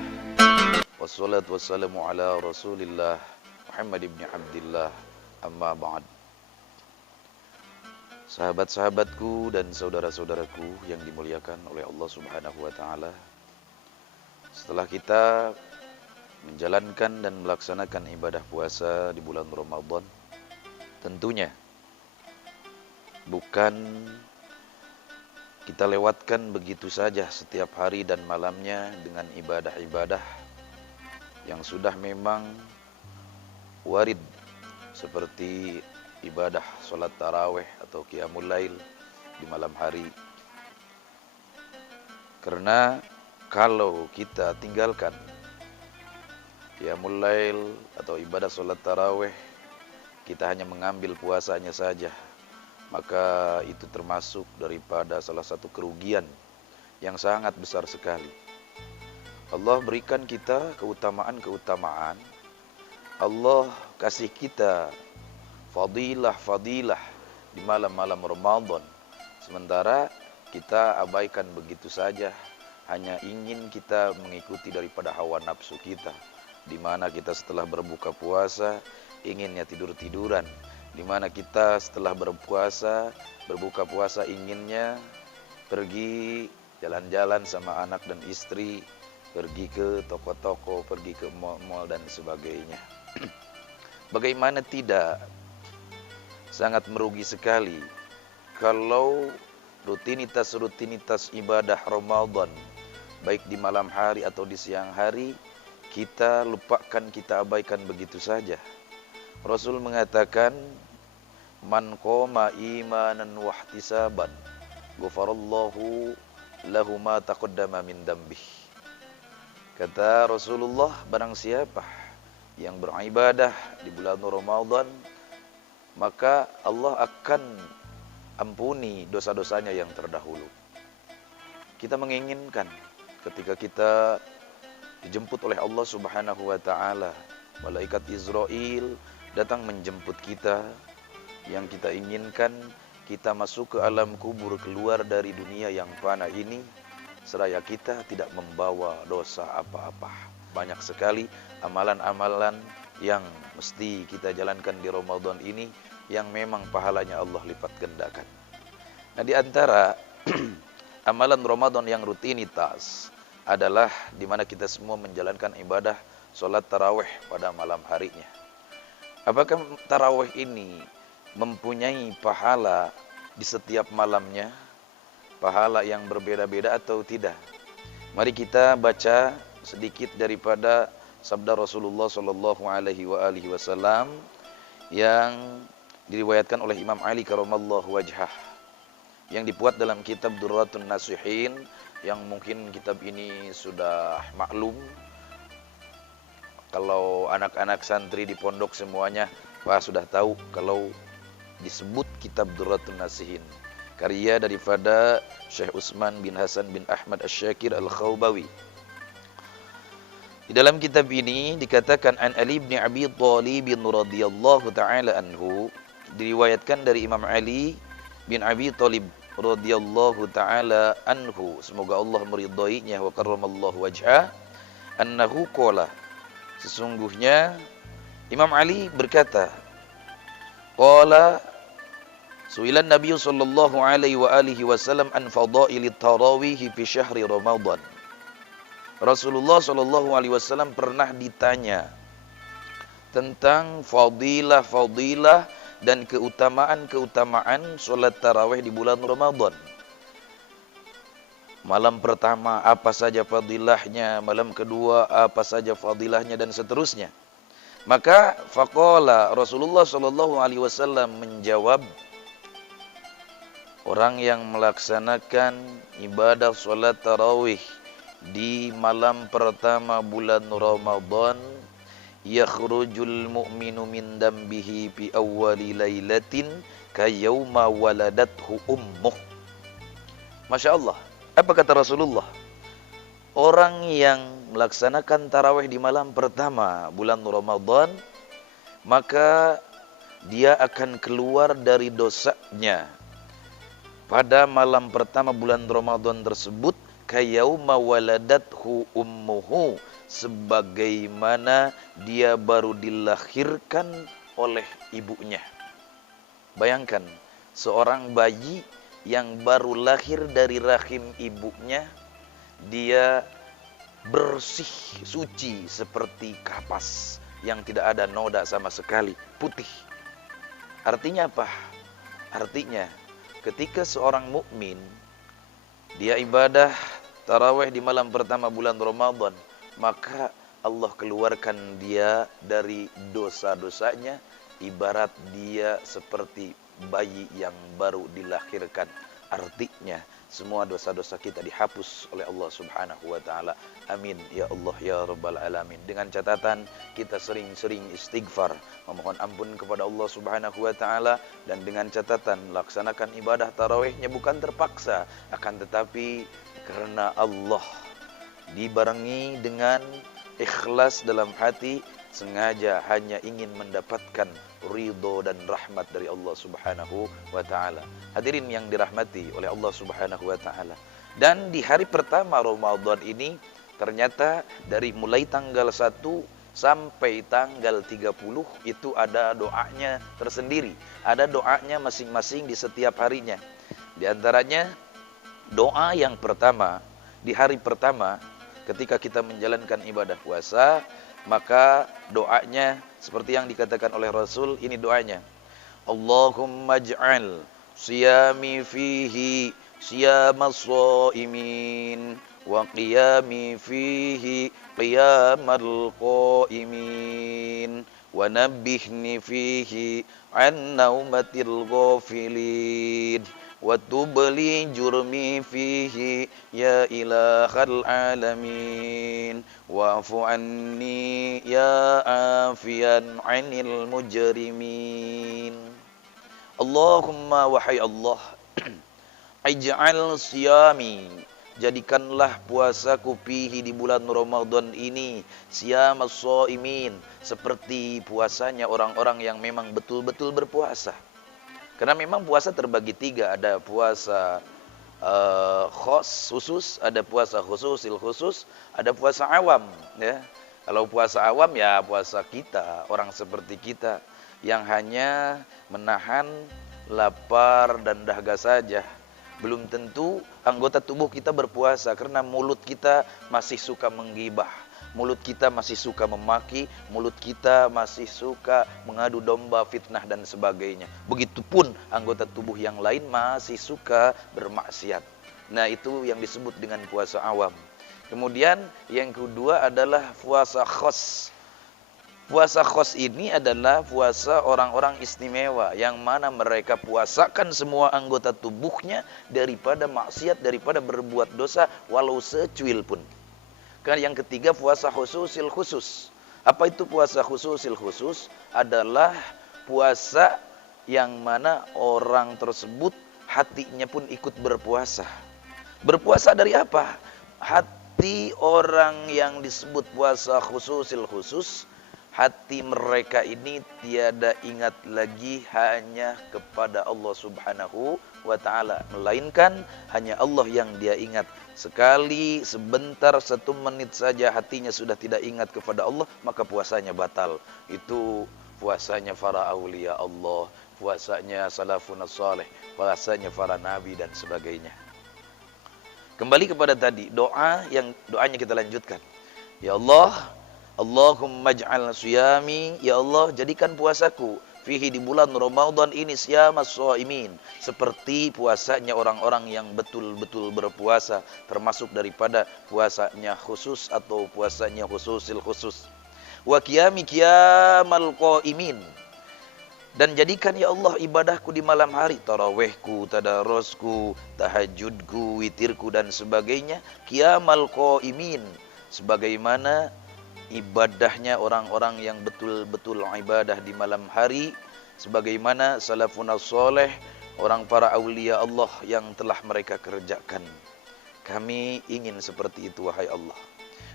Alhamdulillah, wassalatu wassalamu ala Rasulillah Muhammad ibn Abdillah, amma ba'd. Sahabat-sahabatku dan saudara-saudaraku yang dimuliakan oleh Allah Subhanahu wa taala. Setelah kita menjalankan dan melaksanakan ibadah puasa di bulan Ramadan, tentunya bukan kita lewatkan begitu saja setiap hari dan malamnya dengan ibadah-ibadah yang sudah memang warid, seperti ibadah sholat tarawih atau qiyamul lail di malam hari. Karena kalau kita tinggalkan qiyamul lail atau ibadah sholat tarawih, kita hanya mengambil puasanya saja, maka itu termasuk daripada salah satu kerugian yang sangat besar sekali. Allah berikan kita keutamaan-keutamaan, Allah kasih kita fadilah-fadilah di malam-malam Ramadan, sementara kita abaikan begitu saja, hanya ingin kita mengikuti daripada hawa nafsu kita, di mana kita setelah berbuka puasa inginnya tidur-tiduran, di mana kita setelah berbuka puasa inginnya pergi jalan-jalan sama anak dan istri, pergi ke toko-toko, pergi ke mall-mall dan sebagainya. Bagaimana tidak, sangat merugi sekali kalau rutinitas-rutinitas ibadah Ramadan, baik di malam hari atau di siang hari, kita lupakan, kita abaikan begitu saja. Rasul mengatakan, man qoma imanan wahtisaban ghafarallahu lahu ma taqaddama min dambih. Kata Rasulullah, barang siapa yang beribadah di bulan Ramadan, maka Allah akan ampuni dosa-dosanya yang terdahulu. Kita menginginkan ketika kita dijemput oleh Allah Subhanahu wa taala, malaikat Israel datang menjemput kita, yang kita inginkan kita masuk ke alam kubur, keluar dari dunia yang fana ini seraya kita tidak membawa dosa apa-apa. Banyak sekali amalan-amalan yang mesti kita jalankan di Ramadan ini yang memang pahalanya Allah lipat gandakan. Nah, di antara amalan Ramadan yang rutinitas adalah di mana kita semua menjalankan ibadah sholat tarawih pada malam harinya. Apakah tarawih ini mempunyai pahala di setiap malamnya, pahala yang berbeda-beda atau tidak? Mari kita baca sedikit daripada sabda Rasulullah sallallahu alaihi wasallam yang diriwayatkan oleh Imam Ali karamallahu wajhah, yang dibuat dalam kitab Durratun Nasihin, yang mungkin kitab ini sudah maklum. Kalau anak-anak santri di pondok semuanya sudah tahu kalau disebut kitab Durratun Nasihin, karya daripada Syekh Utsman bin Hasan bin Ahmad Asy-Syakir Al-Khawbawi. Di dalam kitab ini dikatakan, an Ali bin Abi Thalib radhiyallahu taala anhu, diriwayatkan dari Imam Ali bin Abi Thalib radhiyallahu taala anhu, semoga Allah meridainya wa karramallahu wajhah, annahu qala, sesungguhnya Imam Ali berkata, qala su'ilan Nabi sallallahu alaihi wa alihi wasallam an fadailit tarawih fi syahri Ramadan. Rasulullah sallallahu alaihi wasallam pernah ditanya tentang fadilah-fadilah dan keutamaan-keutamaan sholat tarawih di bulan Ramadan. Malam pertama apa saja fadilahnya, malam kedua apa saja fadilahnya, dan seterusnya. Maka faqala, Rasulullah sallallahu alaihi wasallam menjawab, orang yang melaksanakan ibadah sholat tarawih di malam pertama bulan Ramadan, yakhrujul mu'minu min dambihi fi awwali lailatin kayawma waladathu ummuh. Masya Allah, apa kata Rasulullah? Orang yang melaksanakan tarawih di malam pertama bulan Ramadan, maka dia akan keluar dari dosanya pada malam pertama bulan Ramadan tersebut kayauma waladathu ummuhu, sebagaimana dia baru dilahirkan oleh ibunya. Bayangkan, seorang bayi yang baru lahir dari rahim ibunya, dia bersih, suci seperti kapas yang tidak ada noda sama sekali, putih. Artinya apa? Artinya ketika seorang mukmin dia ibadah tarawih di malam pertama bulan Ramadan, maka Allah keluarkan dia dari dosa-dosanya, ibarat dia seperti bayi yang baru dilahirkan. Artinya semua dosa-dosa kita dihapus oleh Allah Subhanahu wa taala. Amin ya Allah ya rabbal alamin. Dengan catatan kita sering-sering istighfar, memohon ampun kepada Allah Subhanahu wa taala, dan dengan catatan laksanakan ibadah tarawihnya bukan terpaksa, akan tetapi karena Allah, dibarengi dengan ikhlas dalam hati, sengaja hanya ingin mendapatkan ridho dan rahmat dari Allah Subhanahu wa taala. Hadirin yang dirahmati oleh Allah Subhanahu wa taala. Dan di hari pertama Ramadan ini ternyata dari mulai tanggal 1 sampai tanggal 30 itu ada doanya tersendiri. Ada doanya masing-masing di setiap harinya. Di antaranya doa yang pertama, di hari pertama ketika kita menjalankan ibadah puasa, maka doanya seperti yang dikatakan oleh Rasul, ini doanya. Allahumma ij'al siyami fihi siyamas shaimin wa qiyami fihi qiyamal qaimin wa nabbihni fihi an naumatil ghafilin wa tubli jurmi fihi ya ilahal alamin wa'fu anni ya afiyan anil mujrimin. Allahumma, wahai Allah, ij'al siyami, jadikanlah puasaku fihi di bulan Ramadan ini siyamas shaimin, seperti puasanya orang-orang yang memang betul-betul berpuasa. Karena memang puasa terbagi 3, ada puasa khusus, ada puasa khususil khusus, ada puasa awam, ya. Kalau puasa awam ya puasa kita, orang seperti kita yang hanya menahan lapar dan dahaga saja. Belum tentu anggota tubuh kita berpuasa karena mulut kita masih suka menggibah, mulut kita masih suka memaki, mulut kita masih suka mengadu domba, fitnah dan sebagainya. Begitupun anggota tubuh yang lain masih suka bermaksiat. Nah, itu yang disebut dengan puasa awam. Kemudian yang kedua adalah puasa khos. Puasa khos ini adalah puasa orang-orang istimewa yang mana mereka puasakan semua anggota tubuhnya daripada maksiat, daripada berbuat dosa walau secuil pun. Karena yang ketiga puasa khususil khusus. Apa itu puasa khususil khusus? Adalah puasa yang mana orang tersebut hatinya pun ikut berpuasa. Berpuasa dari apa? Hati orang yang disebut puasa khususil khusus, hati mereka ini tiada ingat lagi hanya kepada Allah Subhanahu wa ta'ala, melainkan hanya Allah yang dia ingat. Sekali, sebentar, 1 menit saja hatinya sudah tidak ingat kepada Allah, maka puasanya batal. Itu puasanya para aulia Allah, puasanya salafun salih, puasanya para nabi dan sebagainya. Kembali kepada tadi, doanya kita lanjutkan. Ya Allah, Allahumma ij'al siyami, ya Allah jadikan puasaku fihi di bulan Ramadan ini siyamas shaimin, seperti puasanya orang-orang yang betul-betul berpuasa, termasuk daripada puasanya khusus atau puasanya khususil khusus. Wa qiyami qiyamal qaimin, dan jadikan ya Allah ibadahku di malam hari, tarawihku, tadarusku, tahajudku, witirku dan sebagainya, qiyamal qaimin, sebagaimana ibadahnya orang-orang yang betul-betul ibadah di malam hari, sebagaimana salafun salih, orang para aulia Allah yang telah mereka kerjakan. Kami ingin seperti itu wahai Allah.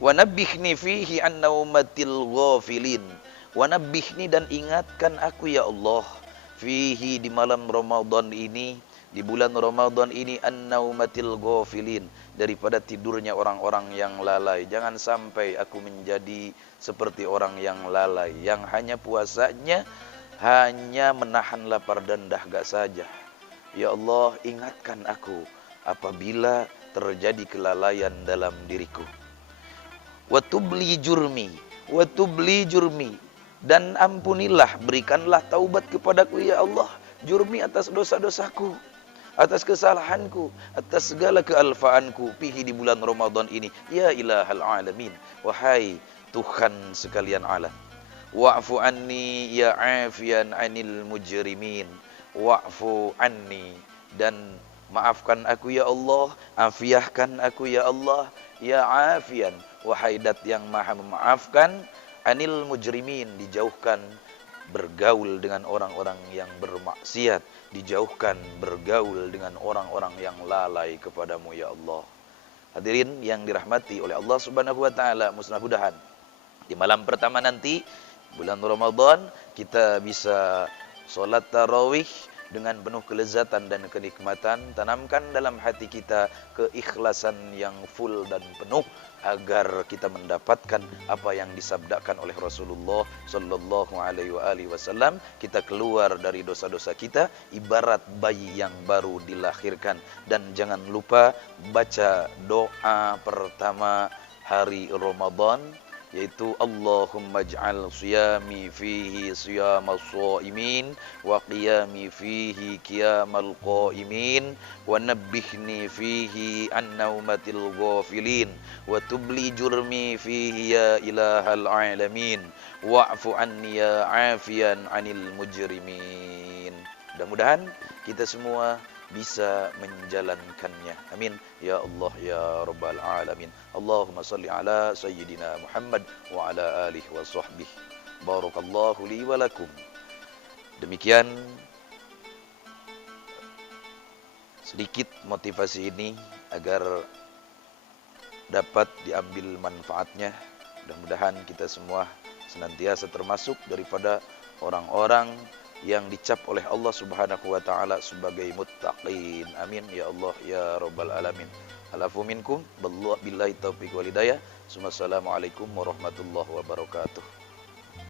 Wa nabbihni fihi an naumatil ghafilin, wa nabbihni, dan ingatkan aku ya Allah fihi di malam Ramadan ini di bulan Ramadan ini an-naumatil ghafilin, daripada tidurnya orang-orang yang lalai. Jangan sampai aku menjadi seperti orang yang lalai, yang hanya puasanya hanya menahan lapar dan dahaga saja. Ya Allah, ingatkan aku apabila terjadi kelalaian dalam diriku. Wa tubli jurmi, wa tubli jurmi, dan ampunilah, berikanlah taubat kepadaku ya Allah, jurmi, atas dosa-dosaku, atas kesalahanku, atas segala kealfaanku fihi, di bulan Ramadan ini. Ya ilahal alamin, wahai Tuhan sekalian alam. Wa'fu anni ya afian anil mujrimin, wa'fu anni, dan maafkan aku ya Allah, afiahkan aku ya Allah, ya afian, wahai Dat yang maha memaafkan, anil mujrimin, dijauhkan bergaul dengan orang-orang yang bermaksiat, dijauhkan bergaul dengan orang-orang yang lalai kepadamu ya Allah. Hadirin yang dirahmati oleh Allah Subhanahu wa taala, mudah-mudahan di malam pertama nanti bulan Ramadan kita bisa sholat tarawih dengan penuh kelezatan dan kenikmatan. Tanamkan dalam hati kita keikhlasan yang full dan penuh, agar kita mendapatkan apa yang disabdakan oleh Rasulullah sallallahu alaihi wasallam. Kita keluar dari dosa-dosa kita ibarat bayi yang baru dilahirkan. Dan jangan lupa baca doa pertama hari Ramadan, yaitu Allahumma ij'al siyami fihi siyamas shaimin wa qiyami fihi qiyamal qaimin wa nabbihni fihi an naumatil ghafilin wa tubli jurmi fihi ya ilahal alamin wa'fu anni ya afian anil mujrimin. Mudah-mudahan kita semua bisa menjalankannya. Amin ya Allah ya rabbal alamin. Allahumma salli ala sayyidina Muhammad wa ala alihi wa sahbihi. Barakallahu li wa lakum. Demikian sedikit motivasi ini agar dapat diambil manfaatnya. Mudah-mudahan kita semua senantiasa termasuk daripada orang-orang yang dicap oleh Allah Subhanahu wa taala sebagai muttaqin. Amin ya Allah ya rabbal alamin. Alafu minkum billahi taufiq wal hidayah. Assalamualaikum warahmatullahi wabarakatuh.